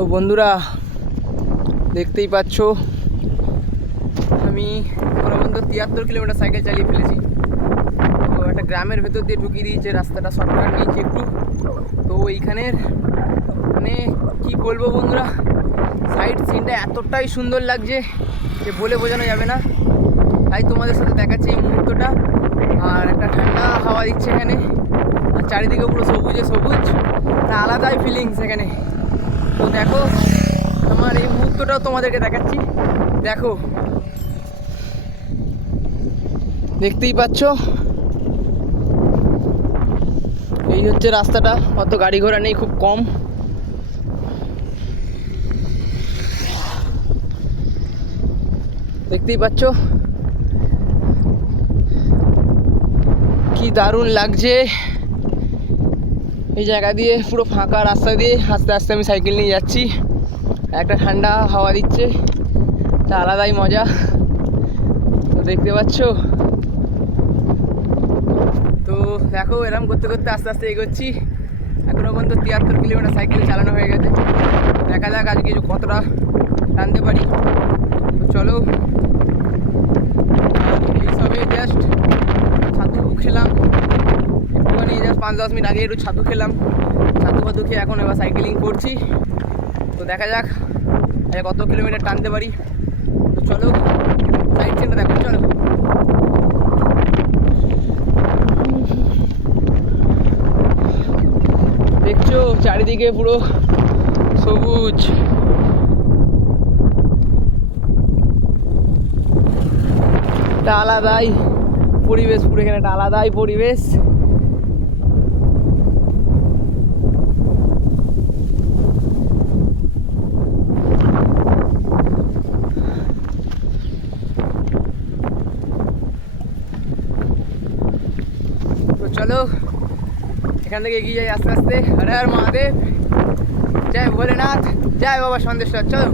তো বন্ধুরা দেখতেই পাচ্ছ আমি এখনো পর্যন্ত 73 কিলোমিটার সাইকেল চালিয়ে ফেলেছি। তো একটা গ্রামের ভেতর দিয়ে ঢুকিয়ে দিয়েছে, রাস্তাটা শর্টকাট নিয়েছি একটু। তো এইখানের মানে কি বলবো বন্ধুরা, সাইড সিনটা এতটাই সুন্দর লাগছে যে বলে বোঝানো যাবে না। তাই তোমাদের সাথে দেখাচ্ছি এই মুহূর্তটা। আর একটা ঠান্ডা হাওয়া দিচ্ছে এখানে, আর চারিদিকে পুরো সবুজে সবুজ, একটা আলাদাই ফিলিংস এখানে। তো দেখো আমার এই মুহূর্তটাও তোমাদেরকে দেখাচ্ছি। দেখো, দেখতেই পাচ্ছ এই হচ্ছে রাস্তাটা, অত গাড়ি ঘোড়া নেই, খুব কম। দেখতেই পাচ্ছ কি দারুণ লাগছে এই জায়গা দিয়ে, পুরো ফাঁকা রাস্তা দিয়ে আস্তে আস্তে আমি সাইকেল নিয়ে যাচ্ছি। একটা ঠান্ডা হাওয়া দিচ্ছে, তা আলাদাই মজা। তো দেখতে পাচ্ছ, তো দেখো এরকম করতে করতে আস্তে আস্তে এগোচ্ছি। এখনও পর্যন্ত 73 কিলোমিটার সাইকেল চালানো হয়ে গেছে। দেখা যাক আজকে কতটা টানতে পারি। তো চলো, এইসবে জাস্ট ছাতু খেলাম একটুখানি, জাস্ট 5-10 মিনিট আগে একটু ছাতু খেলাম। ছাতু খেয়ে এখন এবার সাইকেলিং করছি। তো দেখা যাক কত কিলোমিটার টানতে পারি। তো চলো সাইড সিনটা দেখো, চলো। দেখছো চারিদিকে পুরো সবুজ, একটা আলাদাই পরিবেশ, পুরো এখানে একটা আলাদাই পরিবেশ। তো চলো এখান থেকে এগিয়ে যাই আস্তে আস্তে। হর হর মহাদেব, জয় ভোলেনাথ, জয় বাবা সন্দেশ্বর। চলো।